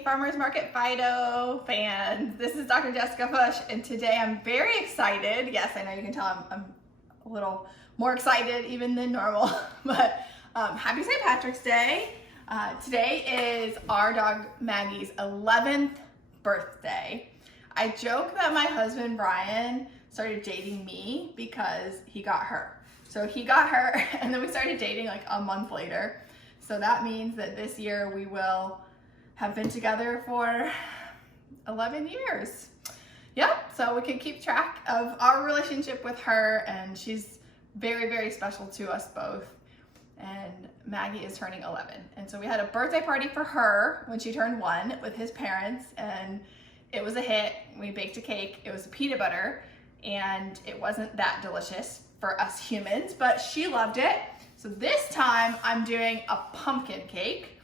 Hey Farmers Market Fido fans, this is Dr. Jessica Bush, and today I'm very excited. Yes, I know you can tell I'm a little more excited even than normal, but happy St. Patrick's Day. Today is our dog Maggie's 11th birthday. I joke that my husband Brian started dating me because he got her. So he got her and then we started dating like a month later. So that means that this year we will have been together for 11 years. Yep, so we can keep track of our relationship with her, and she's very, very special to us both. And Maggie is turning 11. And so we had a birthday party for her when she turned 1 with his parents, and it was a hit. We baked a cake. It was peanut butter, and it wasn't that delicious for us humans, but she loved it. So this time I'm doing a pumpkin cake,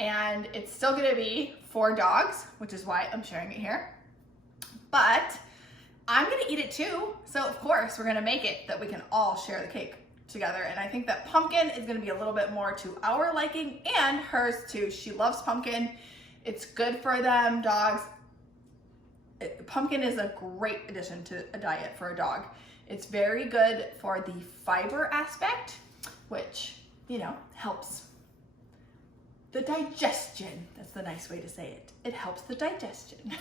and it's still gonna be for dogs, which is why I'm sharing it here. But I'm gonna eat it too. So of course we're gonna make it that we can all share the cake together. And I think that pumpkin is gonna be a little bit more to our liking and hers too. She loves pumpkin. It's good for them, dogs. Pumpkin is a great addition to a diet for a dog. It's very good for the fiber aspect, which, you know, helps the digestion. That's the nice way to say it. It helps the digestion.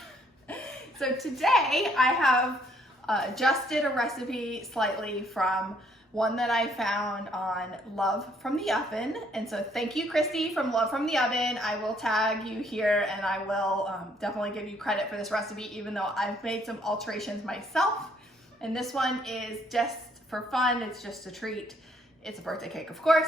So today I have adjusted a recipe slightly from one that I found on Love from the Oven. And so thank you, Christy from Love from the Oven. I will tag you here, and I will definitely give you credit for this recipe, even though I've made some alterations myself. And this one is just for fun. It's just a treat. It's a birthday cake, of course.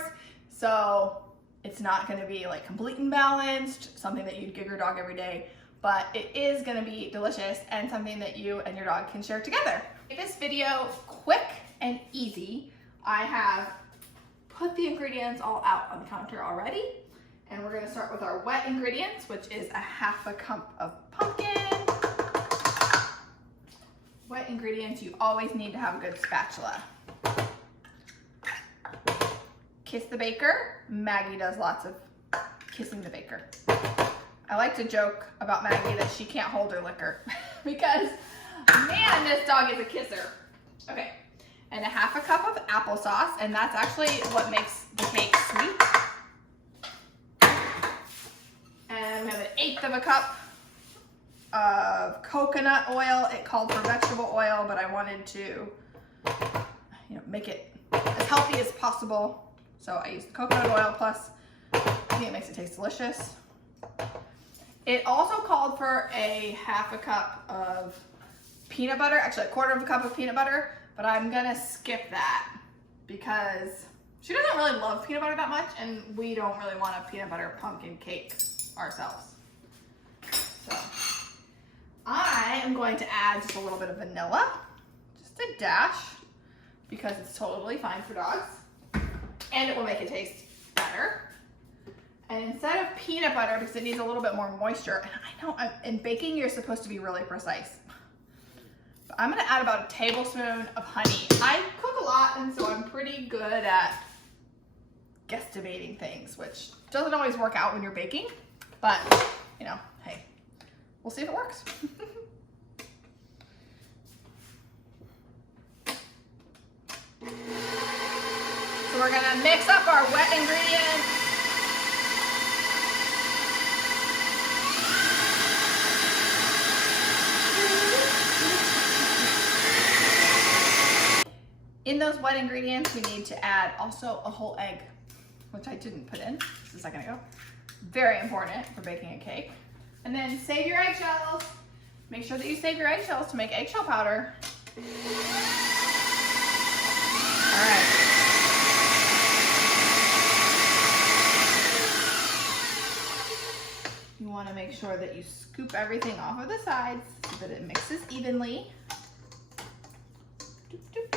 So it's not gonna be like complete and balanced, something that you'd give your dog every day, but it is gonna be delicious and something that you and your dog can share together. To make this video quick and easy, I have put the ingredients all out on the counter already. And we're gonna start with our wet ingredients, which is a 1/2 cup of pumpkin. Wet ingredients, you always need to have a good spatula. Kiss the baker. Maggie does lots of kissing the baker. I like to joke about Maggie that she can't hold her liquor because, man, this dog is a kisser. Okay, and a 1/2 cup of applesauce, and that's actually what makes the cake sweet. And we have 1/8 cup of coconut oil. It called for vegetable oil, but I wanted to, make it as healthy as possible. So I used coconut oil, plus I think it makes it taste delicious. It also called for a 1/2 cup of peanut butter, actually 1/4 cup of peanut butter, but I'm gonna skip that because she doesn't really love peanut butter that much, and we don't really want a peanut butter pumpkin cake ourselves. So I am going to add just a little bit of vanilla, just a dash, because it's totally fine for dogs. And it will make it taste better. And instead of peanut butter, because it needs a little bit more moisture, and I know in baking you're supposed to be really precise, but I'm gonna add about 1 tablespoon of honey. I cook a lot, and so I'm pretty good at guesstimating things, which doesn't always work out when you're baking, but hey, we'll see if it works. So we're gonna mix up our wet ingredients. In those wet ingredients, we need to add also a whole egg, which I didn't put in just a second ago. Very important for baking a cake. And then save your eggshells. Make sure that you save your eggshells to make eggshell powder. All right. You want to make sure that you scoop everything off of the sides so that it mixes evenly. Doop, doop.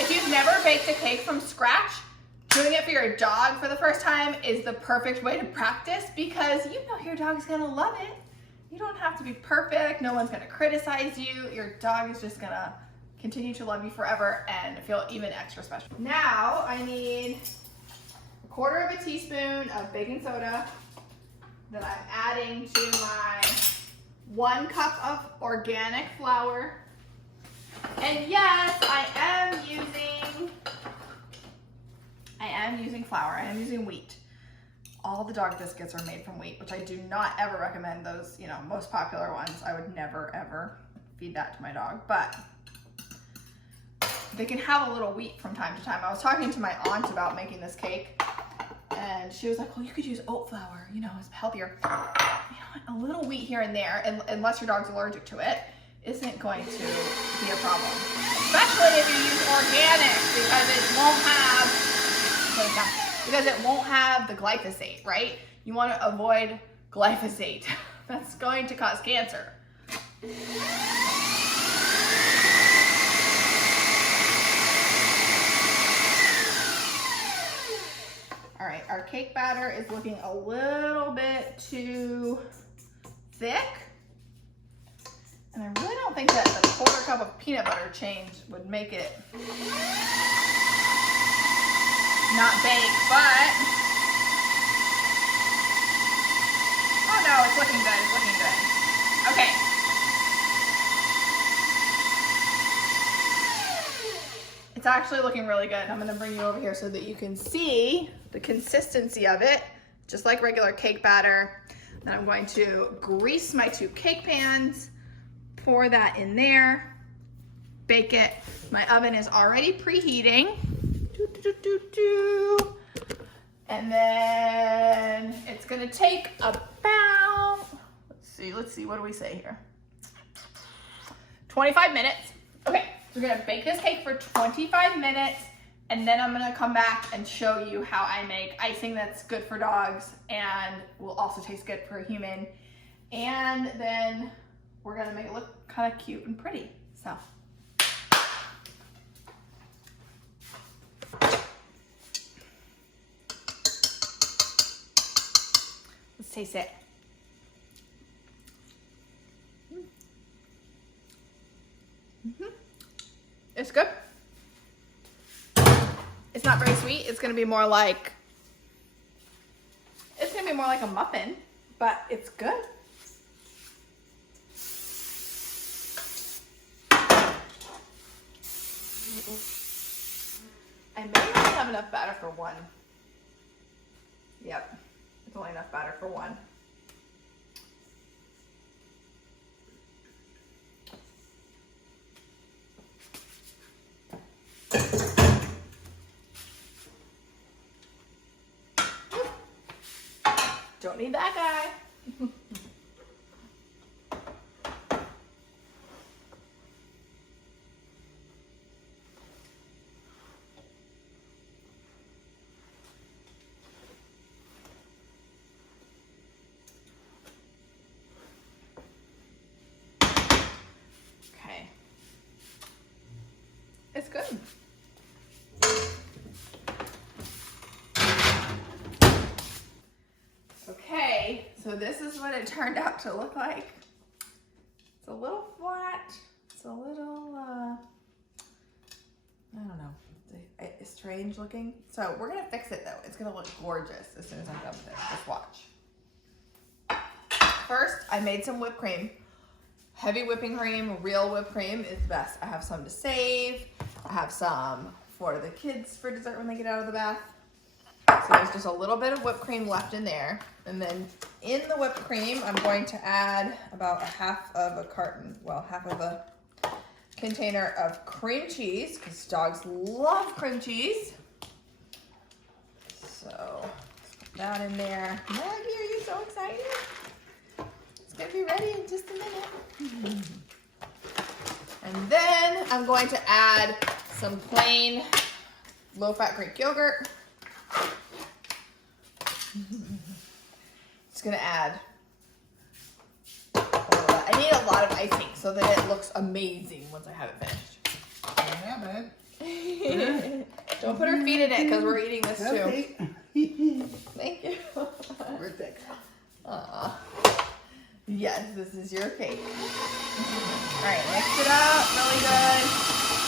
If you've never baked a cake from scratch, doing it for your dog for the first time is the perfect way to practice, because you know your dog's gonna love it. You don't have to be perfect. No one's gonna criticize you. Your dog is just gonna continue to love you forever and feel even extra special. Now I need 1/4 teaspoon of baking soda that I'm adding to my 1 cup of organic flour. And yes, I am using flour. I am using wheat. All the dog biscuits are made from wheat, which I do not ever recommend those, you know, most popular ones. I would never ever feed that to my dog, but they can have a little wheat from time to time. I was talking to my aunt about making this cake, and she was like, well, you could use oat flour, you know, it's healthier. You know, a little wheat here and there, unless your dog's allergic to it, isn't going to be a problem. Especially if you use organic, because it won't have the glyphosate, right? You want to avoid glyphosate. That's going to cause cancer. All right, our cake batter is looking a little bit too thick. And I really don't think that the 1/4 cup of peanut butter change would make it not bake, but oh no, it's looking good, it's looking good. Okay. It's actually looking really good. I'm gonna bring you over here so that you can see the consistency of it, just like regular cake batter. Then I'm going to grease my 2 cake pans, pour that in there, bake it. My oven is already preheating. And then it's gonna take about, let's see, what do we say here? 25 minutes. Okay, so we're gonna bake this cake for 25 minutes, and then I'm gonna come back and show you how I make icing that's good for dogs and will also taste good for a human. And then we're gonna make it look kind of cute and pretty, so. Let's taste it. It's good. It's not very sweet. It's gonna be more like a muffin, but it's good. I may not have enough batter for 1. Yep, it's only enough batter for 1. Don't need that guy. Okay. It's good. Okay, so this is what it turned out to look like. It's a little flat. It's a little, I don't know, it's strange looking. So we're gonna fix it though. It's gonna look gorgeous as soon as I'm done with it. Just watch. First, I made some whipped cream. Heavy whipping cream, real whipped cream is the best. I have some to save. I have some for the kids for dessert when they get out of the bath. So there's just a little bit of whipped cream left in there. And then in the whipped cream, I'm going to add about half of a container of cream cheese, because dogs love cream cheese. So put that in there. Maggie, are you so excited? It's gonna be ready in just a minute. And then I'm going to add some plain low-fat Greek yogurt. Just gonna add I need a lot of icing so that it looks amazing once I have it finished. Yeah, babe. Don't put her feet in it because we're eating this too. Thank you. We're thick. Yes, this is your cake. All right, mix it up really good.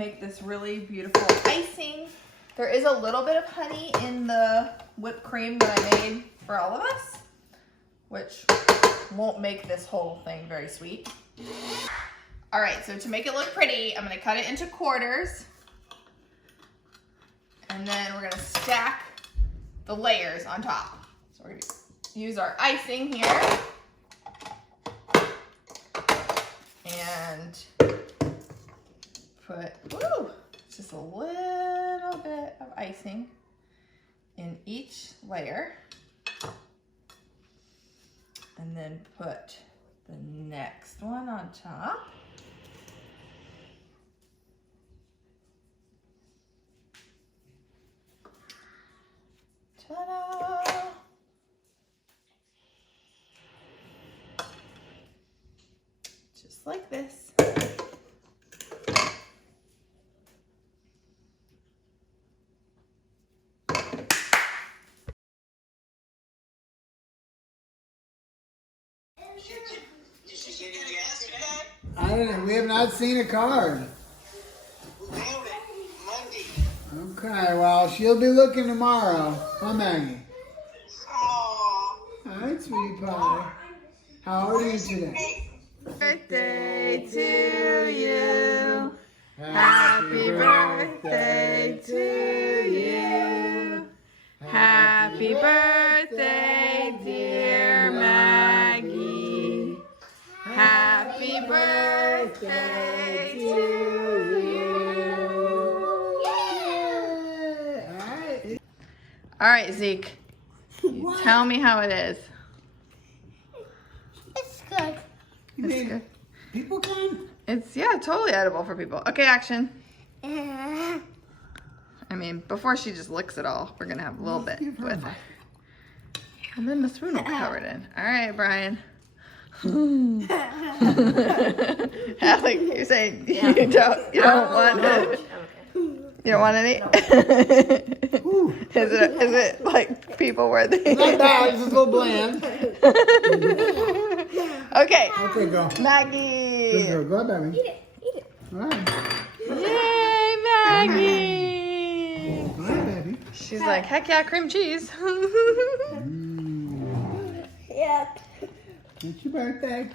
make this really beautiful icing. There is a little bit of honey in the whipped cream that I made for all of us, which won't make this whole thing very sweet. All right, so to make it look pretty, I'm gonna cut it into quarters. And then we're gonna stack the layers on top. So we're gonna use our icing here. And put, just a little bit of icing in each layer. And then put the next one on top. Ta-da! Just like this. I don't know. We have not seen a card. Okay, well, she'll be looking tomorrow. Huh, Maggie? Hi, sweetie pie. How old are you today? Birthday to you. Happy birthday to you. Happy birthday, dear Maggie. Happy birthday to you. All right, Zeke. Tell me how it is. It's good. It's good. People can? It's, yeah, totally edible for people. Okay, action. I mean, before she just licks it all, we're gonna have a little bit with her. And then the spoon will be covered in. All right, Brian. Alec, you're saying you don't want it. You don't want any? Is it like people worthy? Not bad, it's just a little bland. Okay. Okay, go. Maggie. Good girl. Go ahead, baby. Eat it. All right. Yay, Maggie. Go ahead, baby. She's like, heck yeah, cream cheese. Yep. It's your birthday.